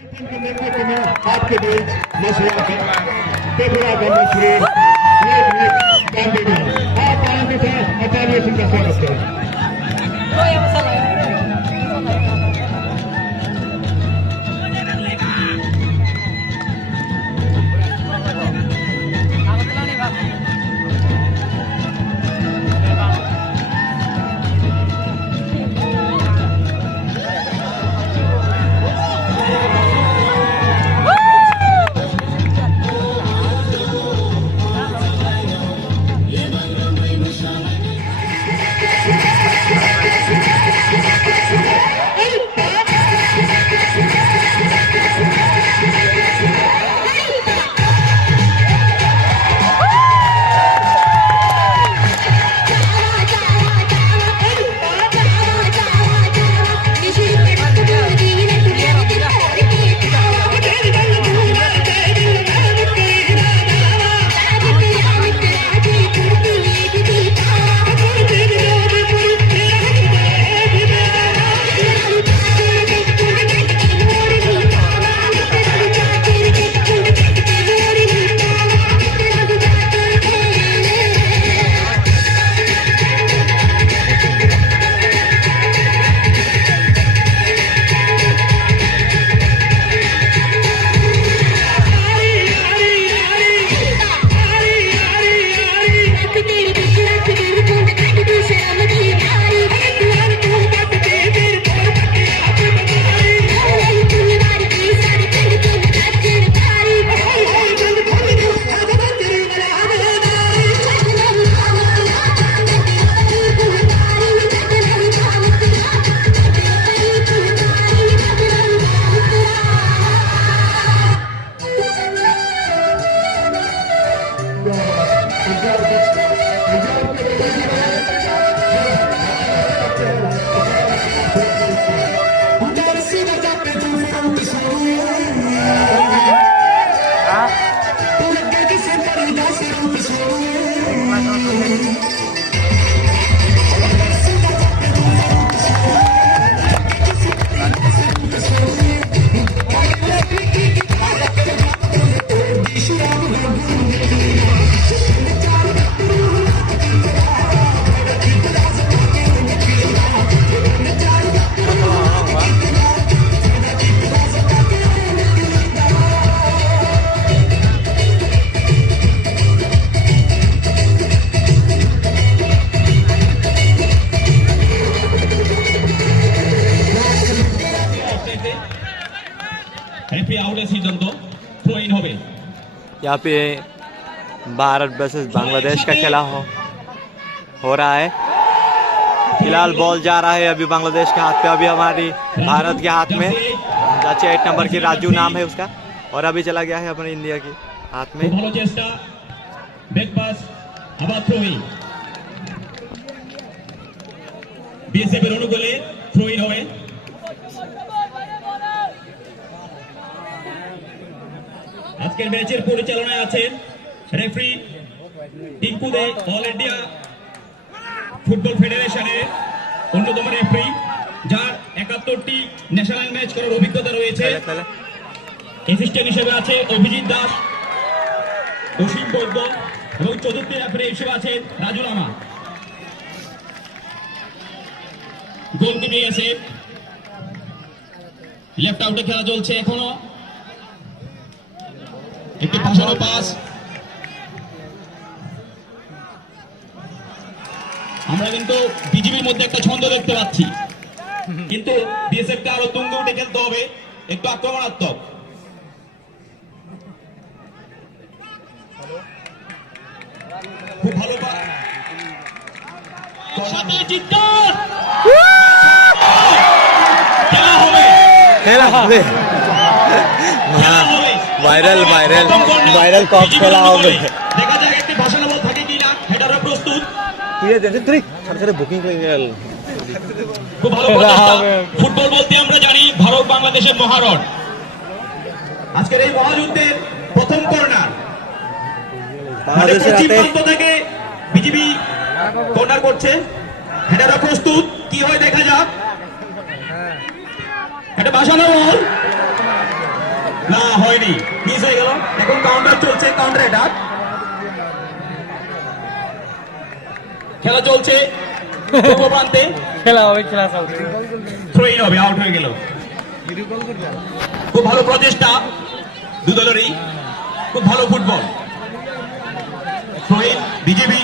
नेतृत्व में आपके बीच मशवरा त्रिपुरा गवर्नमेंट श्री कैंडिडेट आप आनंद से आचार्य सिंह का स्वागत करें। यहाँ पे भारत वर्सेस बांग्लादेश का खेला हो रहा है। फिलहाल बॉल जा रहा है अभी बांग्लादेश के हाथ पे, अभी हमारी भारत के हाथ में। 8 नंबर की राजू नाम है उसका, और अभी चला गया है अपने इंडिया के हाथ में। আজকের ম্যাচের পরিচালনায় আছেন রেফারি টিঙ্কু দে, অল ইন্ডিয়া ফুটবল ফেডারেশনের অন্যতম রেফারি, যার 71টি ন্যাশনাল ম্যাচ করার অভিজ্ঞতা রয়েছে। অ্যাসিস্ট্যান্ট হিসেবে আছে অভিজিৎ দাস, অসীম বৈদ্য, এবং চতুর্থ রেফারি হিসেবে আছেন রাজু লামা। গোলকিপিং আছে, লেফট আউটে খেলা চলছে এখনো। একটি পাশানো পাস, আমরা কিন্তু বিজিবির মধ্যে একটা ছন্দ দেখতে পাচ্ছি, কিন্তু বিএসএফ কে আরো তুঙ্গে উঠে খেলতে হবে, একটু আক্রমণাত্মক। খুব ভালো খেলা হবে ভাইরাল ভাইরাল ভাইরাল কপ খেলা হবে। দেখা যাক একটি ভাষণ বল থাকে কিনা। হেডার প্রস্তুত, তুই দেখ তুই সাথে বুকিং করে গেল। খুব ভালো প্রচেষ্টা। ফুটবল বলতে আমরা জানি ভারত বাংলাদেশের মহারণ। আজকের এই মহাযুদ্ধের প্রথম কর্নার বাংলাদেশের হাতে থেকে বিজিবি কর্নার করছে। হেডার প্রস্তুত, কি হয় দেখা যাক। এটা ভাষণ বল কি মিস হয়ে গেল। এখন কাউন্টার চলছে, কাউন্টার অ্যাটাক খেলা চলছে পূর্ব প্রান্তে। খেলা হবে, খেলা চলছে। থ্রো ইন হবে, আউট হয়ে গেল। খুব ভালো প্রচেষ্টা দু দলেরই, খুব ভালো football. Throw in BJP,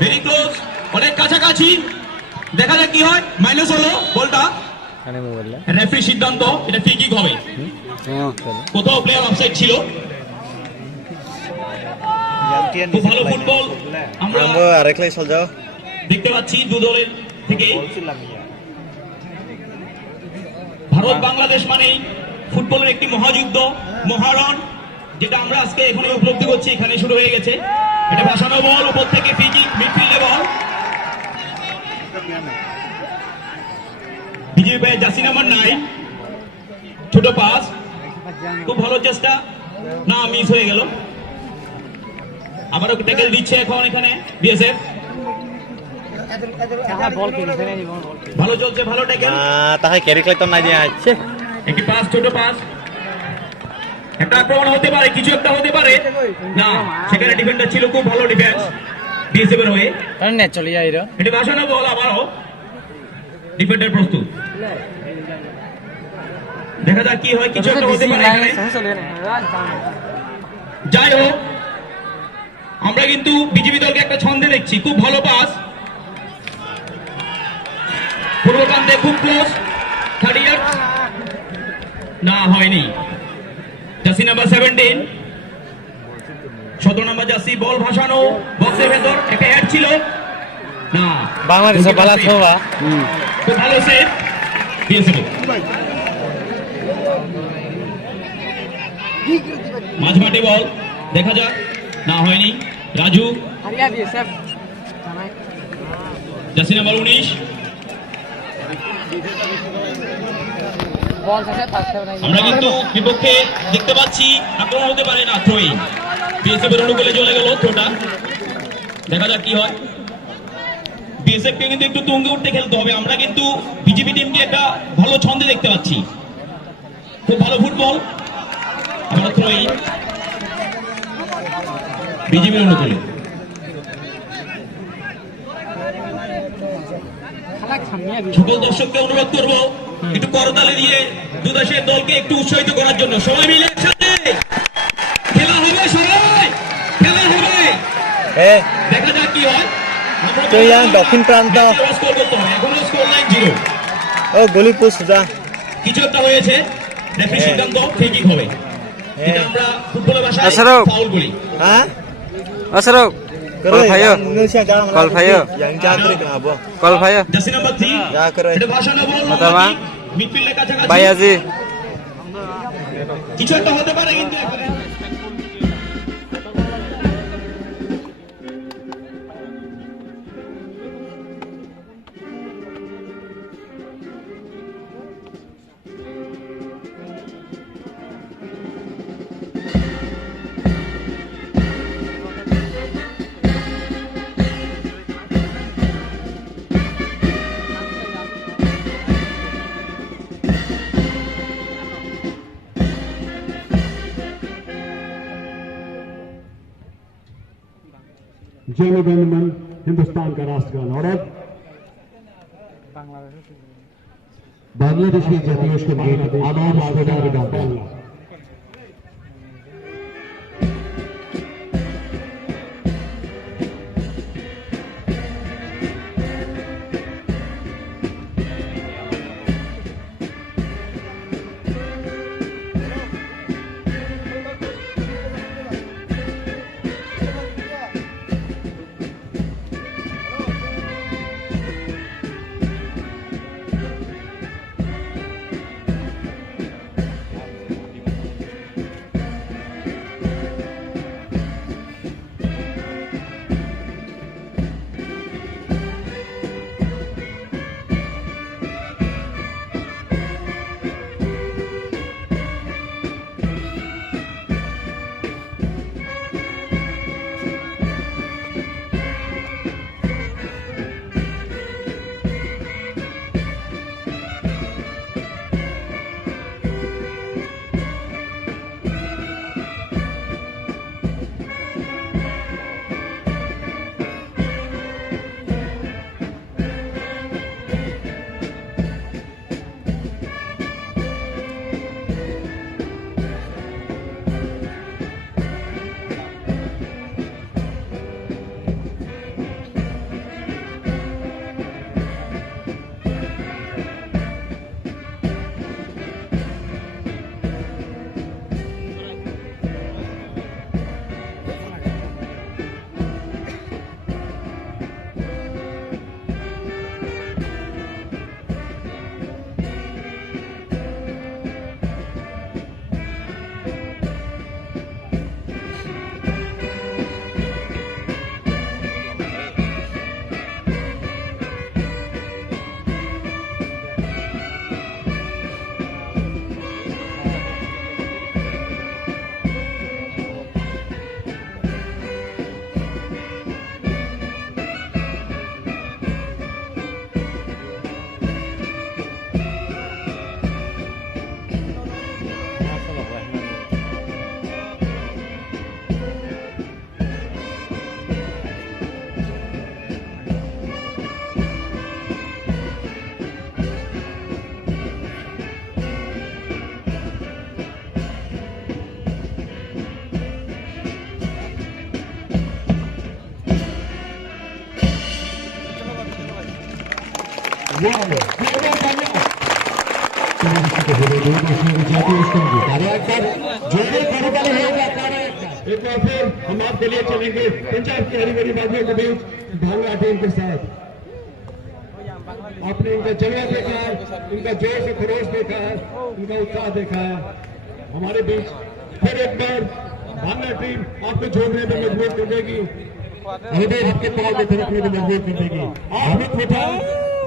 very close, অনেক কাছাকাছি। দেখা যাক কি হয়। মাইনাস হলো বলটা, এখানে মোবাইল রেফারি সিদ্ধান্ত এটা ফ্রি কিক হবে। কোথাও প্লেয়ার অফসাইড ছিল। খুব ভালো ফুটবল আমরা আরেকলাই চল যাও দেখতে পাচ্ছি দু দলের থেকে। ভারত বাংলাদেশ মানেই ফুটবলের একটি মহাযুদ্ধ, মহারণ, যেটা আমরা আজকে এখানে উপলব্ধি করছি। এখানে শুরু হয়ে গেছে। এটা ভাসানো বল, উপর থেকে ফ্রি কিক, মিডফিল্ডে বল। বিজেপি ভাই জার্সি নাম্বার 9, ছোট পাস, খুব ভালো চেষ্টা, না মিস হয়ে গেল। আবারও ট্যাকেল দিচ্ছে এখন এখানে বিএসএফ। ভালো চলছে, ভালো ট্যাকেল। তাহাই ক্যারি ক্লাইতাম নাই দিয়া আছে একটি পাস, ছোট পাস, একটা আক্রমণ হতে পারে, কিছু একটা হতে পারে। না, সেখানে ডিফেন্ডার ছিল, খুব ভালো ডিফেন্স বিএসএফ এর হয়ে। নেট চলে যায় এরা। এটি ভাসানো বল, আবারও ডিফেন্ডার প্রস্তুত। দেখা যাক কি হয়, কিছু একটা হতে পারে এখানে। যাই হোক, আমরা কিন্তু বিজেপি দলকে একটা ছন্দে দেখছি। খুব ভালো পাস, পূর্বকান্তে খুব ক্লোজ, 30 ইয়ার্স, না হয়নি। জার্সি নাম্বার 17, 17 নাম্বার জার্সি, বল ভাসানো বক্সের ভেতর, একটা হেড ছিল, না। বাংলাদেশে বালা ছোবা খুব ভালো সেভ দিয়েছিল। মাঝমাঠে বল, দেখা যাক, না হয়নি। রাজু, জার্সি নাম্বার 19, আমরা কিন্তু বিপক্ষে দেখতে পাচ্ছি আক্রমণ হতে পারে না। থ্রোইং বিএসএফ এর অনুকূলে চলে গেল থ্রোটা। দেখা যাক কি হয়। বিএসএফ কে কিন্তু একটু তুঙ্গে উঠতে খেলতে হবে। আমরা কিন্তু বিজেপি টিমকে একটা ভালো ছন্দে দেখতে পাচ্ছি। খুব ভালো ফুটবল, আমরা থ্রোইং বিজেপির অনুকূলে। সকল দর্শককে অনুরোধ করবো একটু করতালি দিয়ে দুদেশের দলকে একটু উৎসাহিত করার জন্য। সবাই মিলে একসাথে খেলা হবে, সবাই খেলা হবে। দেখা যাক কি হয়। দক্ষিণ প্রান্ত স্কোর করতে হবে, এখনো স্কোর লাইন 0। ও গলিপুর সুজা কিছু একটা হয়েছে, রেফারি সিদ্ধান্ত ফ্রি কিক হবে। এটা আমরা ফুটবলের ভাষায় ফাউল বলি। হ্যাঁ ASRock Kal Phayo. Kal Phayo. Yang jangkrik apa? Kal Phayo. Jersey number 3, Ya keren. এটা ভাসানো বল, Pertama. মিডফিল্ডের কাছাকাছি। Bayazi. কিছু একটা হতে পারে কিন্তু এখানে। जन गण मन हिंदुस्तान का राष्ट्रगान और अब बांग्लादेश की जातीय संगीत आबाद आबाद गाता है। एक बार फिर हम आपके लिए चलेंगे पंजाब की हरी भरी बाजियों के बीच भांगड़ा टीम के साथ। आपने इनका जलवा देखा है, इनका जोश और खरोश देखा है, इनका उत्साह देखा है। हमारे बीच फिर एक बार भांगड़ा टीम आपको जोड़ने में मजबूर कर देगी, हमें आपके पाव को थिरकने में मजबूर कर देगी। आप